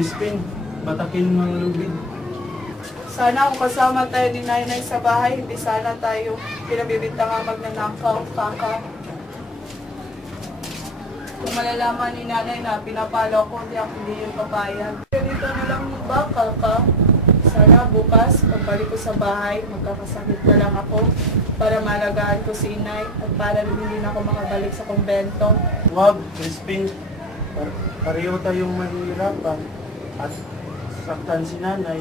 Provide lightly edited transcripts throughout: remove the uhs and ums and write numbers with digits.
Crispin, batakin mo ang lubid. Sana kung kasama tayo ni Nainay sa bahay, hindi sana tayo pinabibintang magnanakaw, kaka. Kung malalaman ni Nanay na pinapalo ko, hindi yung papayag. Ganito na lang ba, kaka? Sana bukas, pagbalik ko sa bahay, magkakasakit na lang ako para malagaan ko si Inay at para hindi na ako makabalik sa kumbento. Huwag, Crispin. Pareho tayong mahihirapan at saktan si nanay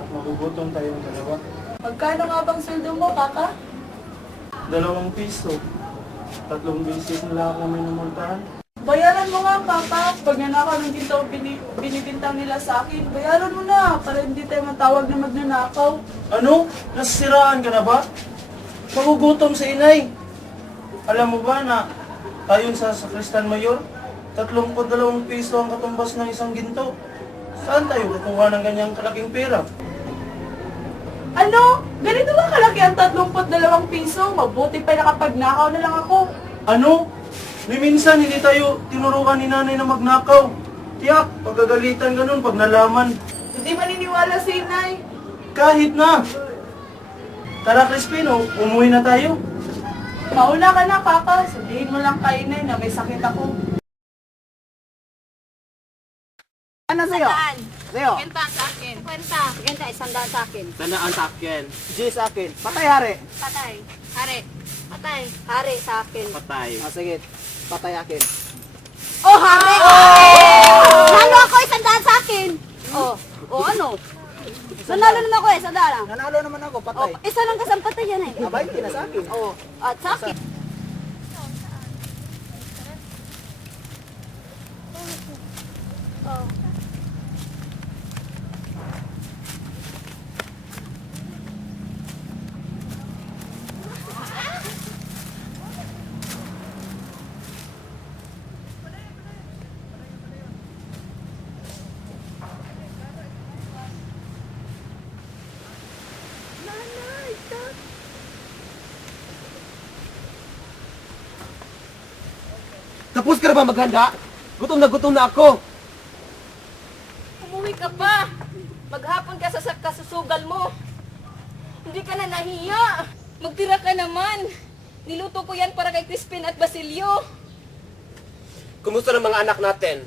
at magugutom tayong dalawa. Magkano nga bang sweldo mo, kaka? 2 piso. 3 beses na lang ako minumultahan. Bayaran mo nga, kaka. Pag nanakaw ng ginto binibintang nila sa akin, bayaran mo na para hindi tayo matawag na magnanakaw. Ano? Nasisiraan ka na ba? Magugutom si inay. Alam mo ba na ayon sa Sakristan Mayor, 32 piso ang katumbas ng isang ginto. Saan tayo kukuha ng ganyang kalaking pera? Ano? Ganito ba kalaki ang 32 piso? Mabuti pa nakapagnakaw na lang ako. Ano? Ni minsan hindi tayo tinurukan ni nanay na magnakaw. Tiyak, pagkagalitan ganun pag nalaman. Hindi maniniwala si Inay. Kahit na. Tara Crispino, umuwi na tayo. Mauna ka na, kaka. Sabihin mo lang kay Inay na may sakit ako. Ano sa'yo? Sa'yo? Kwenta sa akin. Kwenta. Kwenta, 100 sa akin. Tandaan sa akin. G sa akin. Patay, hari. Patay. Hari. Patay. Hari sa akin. Patay. Sige. Patay akin. Oh, hari! Nalo ako 100 sa akin. Oh. Oh, ano? Nanalo naman ako 100 lang. Nanalo naman ako, patay. Oh, isa lang kasang patay yan eh. Abay, na sa akin. Oh, at sa akin. Oh. Tapos ka na ba maghanda? Gutom na ako. Umuwi ka pa. Maghapon ka sa kasusugal mo. Hindi ka na nahiya. Magtira ka naman. Niluto ko yan para kay Crispin at Basilio. Kumusta ng mga anak natin?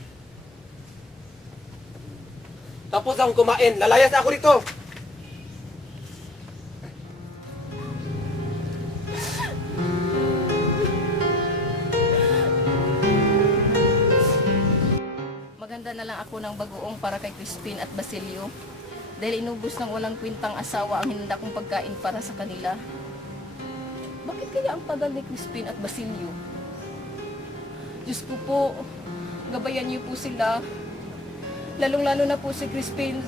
Tapos akong kumain. Lalayas na ako rito. Maganda na lang ako ng bagoong para kay Crispin at Basilio. Dahil inubos ng walang kwintang asawa ang hinanda kong pagkain para sa kanila. Bakit kaya ang tagal ni Crispin at Basilio? Diyos ko po, gabayan niyo po sila. Lalong-lalo na po si Crispin.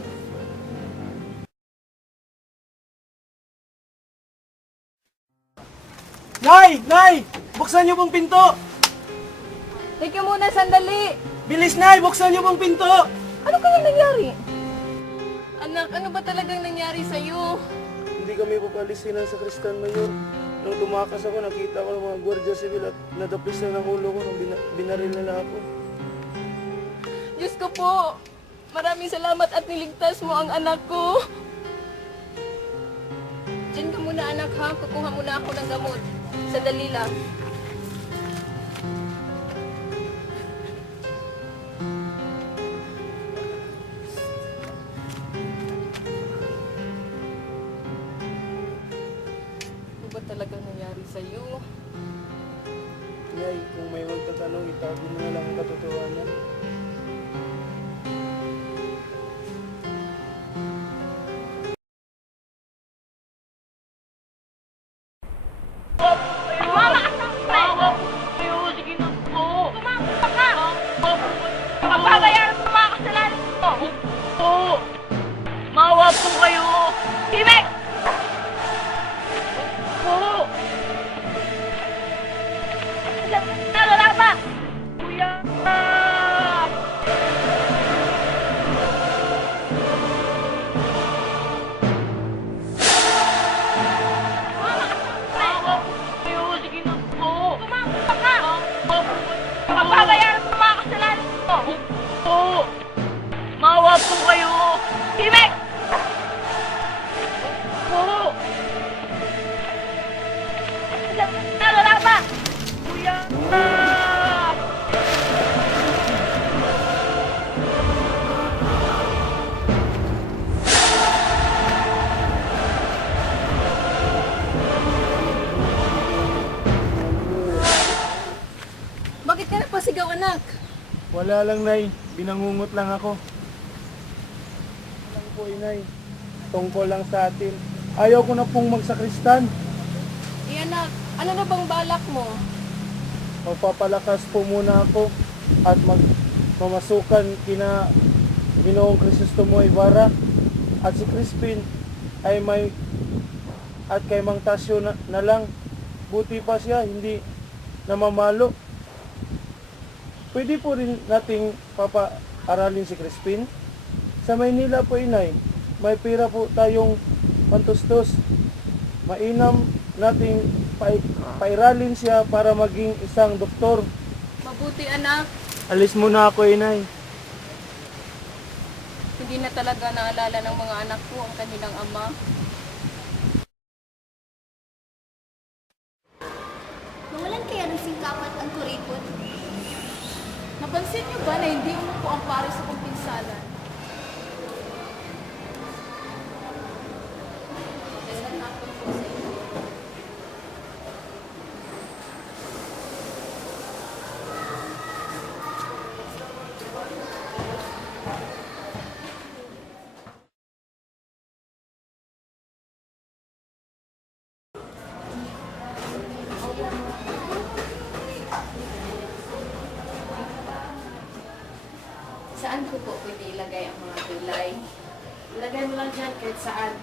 Nay! Nay! Buksan niyo pong pinto! Teka muna, sandali! Bilis, Nay! Buksan niyo pong pinto! Ano kaya nangyari? Anak, ano ba talagang nangyari sa'yo? Hindi kami papalisin ng Sakristan Mayor. Nung tumakas ako, nakita ko ng mga Guardia Civil at nadapis na ng ulo ko nung binaril nila ako. Diyos ko po, maraming salamat at niligtas mo ang anak ko. Diyan ka muna anak ha, kukuha muna ako ng gamot. Sandali lang. Ano ba talagang nangyari sa'yo? Nay, kung may magtatanong, itago mo na lang ang katotohanan. Papabayaan ko mga kasalanan ko. Oo. Maawa po kayo. Himik! Oo. Lalala ba? Kuya! Maawa po kayo. Sige na po. Tumama ka. Papabayaan ko mga kasalanan ko. Oo. po kayo! Himik! Po! Lalaba! Kuya! Bakit ka napasigaw, anak? Wala lang, Nay. Binangungot lang ako. Lang po, Inay. Tungkol lang sa atin. Ayaw ko na pong magsakristan. Anak, ano na bang balak mo? Magpapalakas po muna ako at mamasukan kina Ginoong Crisostomo Ibarra at si Crispin ay may at kay Mang Tasyo na lang. Buti pa siya, hindi namamalo. Pwede po rin nating papa-aralin si Crispin. Sa Maynila po, Inay, may pira po tayong pantustos. Mainam nating pairalin siya para maging isang doktor. Mabuti, anak. Alis muna ako, Inay. Hindi na talaga naalala ng mga anak ko ang kanilang ama. Nawalan kaya ng singkapat ang kuripot? Napansin niyo ba na hindi umupo ang pare sa kumpinsalan? Saan ko po pwede ilagay ang mga gulay? Ilagay mo lang dyan kahit saan.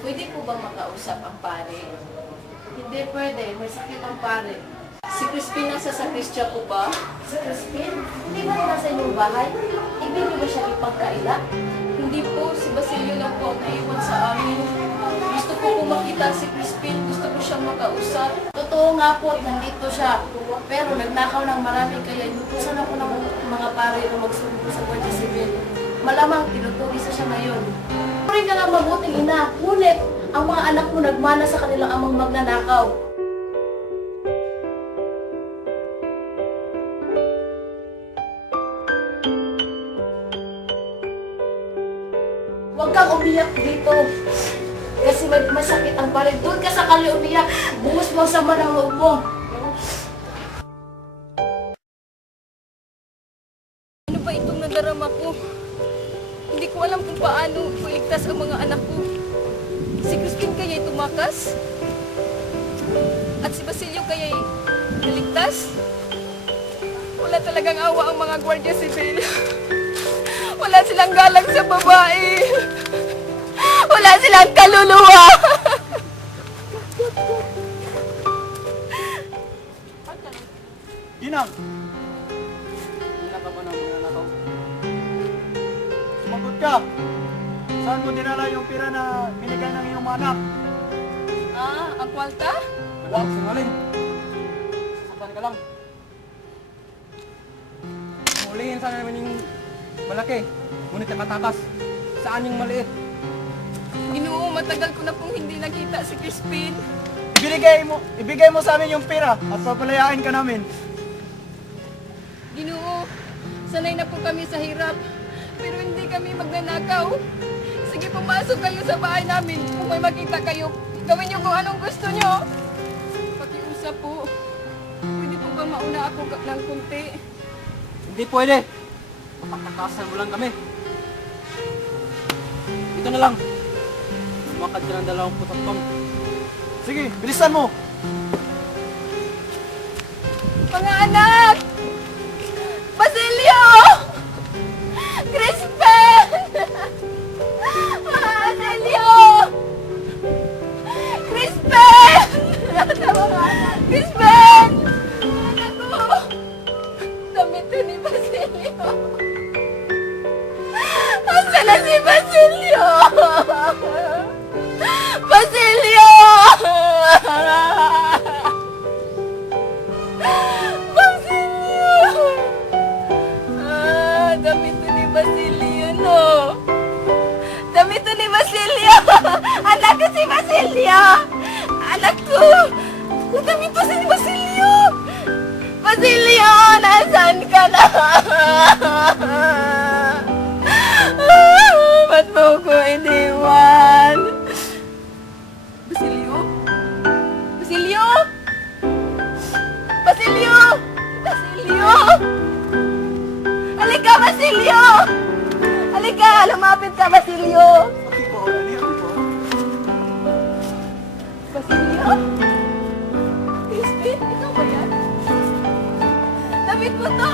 Pwede po bang makausap ang pare? Hindi pwede, may sakit ang pare. Si Crispin nasa sakristya po ba? Si Crispin, hindi ba nasa inyong bahay? Ibig niyo ba siya ipagkaila? Hindi po, si Basilio lang po ang naiwan sa amin. Gusto ko po makita si Crispin, gusto ko siyang makausap. Totoo nga po, nandito siya. Pero nagnakaw ng marami kaya inutusan ako ng mga pare na magsumbong sa Guardia Civil. Malamang tinutulisa siya ngayon. Puri ka nga mabuting ina, ngunit ang mga anak mo nagmana sa kanilang amang magnanakaw. Huwag kang umiyak dito. Kasi may masakit ang pare. Doon ka sa kali umiyak. Buhos mo sa manang loob mo. Ano ba itong nadarama ko? Hindi ko alam kung paano iligtas ang mga anak ko. Si Crispin kaya'y tumakas? At si Basilio kaya'y naligtas? Wala talagang awa ang mga Guardia Civil. Wala silang galang sa babae. Wala silang kaluluwa. Ginang! Ginang ka ba ng mga nakaw? Sumagot ka! Saan mo dinala yung pira na binigay ng iyong mga anak? Ang kwalta? Huwag singaling! Sasaktan ka lang. Hulihin sana namin yung malaki. Ngunit nakatakas. Saan yung maliit? Ginoo, matagal ko na pong hindi nakita si Crispin. Ibigay mo sa amin yung pira at papalayain ka namin. Ginoo, sanay na po kami sa hirap. Pero hindi kami magnanakaw. Sige, pumasok kayo sa bahay namin. Kung may makita kayo, gawin niyo kung anong gusto niyo. Pakiusap po. Pwede po ba mauna ako ng kunti? Hindi pwede. Papakakasan mo lang kami. Ito na lang. Sumakad ka ng 20 Sige, bilisan mo! Mga anak! Basilio! Crispin! Basilio! Crispin! Crispin! Anak ko! Damit ko ni Basilio! Asan na si Basilio? Basilio! Basilio! Basilio! Basilio! Halika, Basilio! Halika, lumapit ka, Basilio! Basilio? Crispin, ikaw ba yan? David mo to?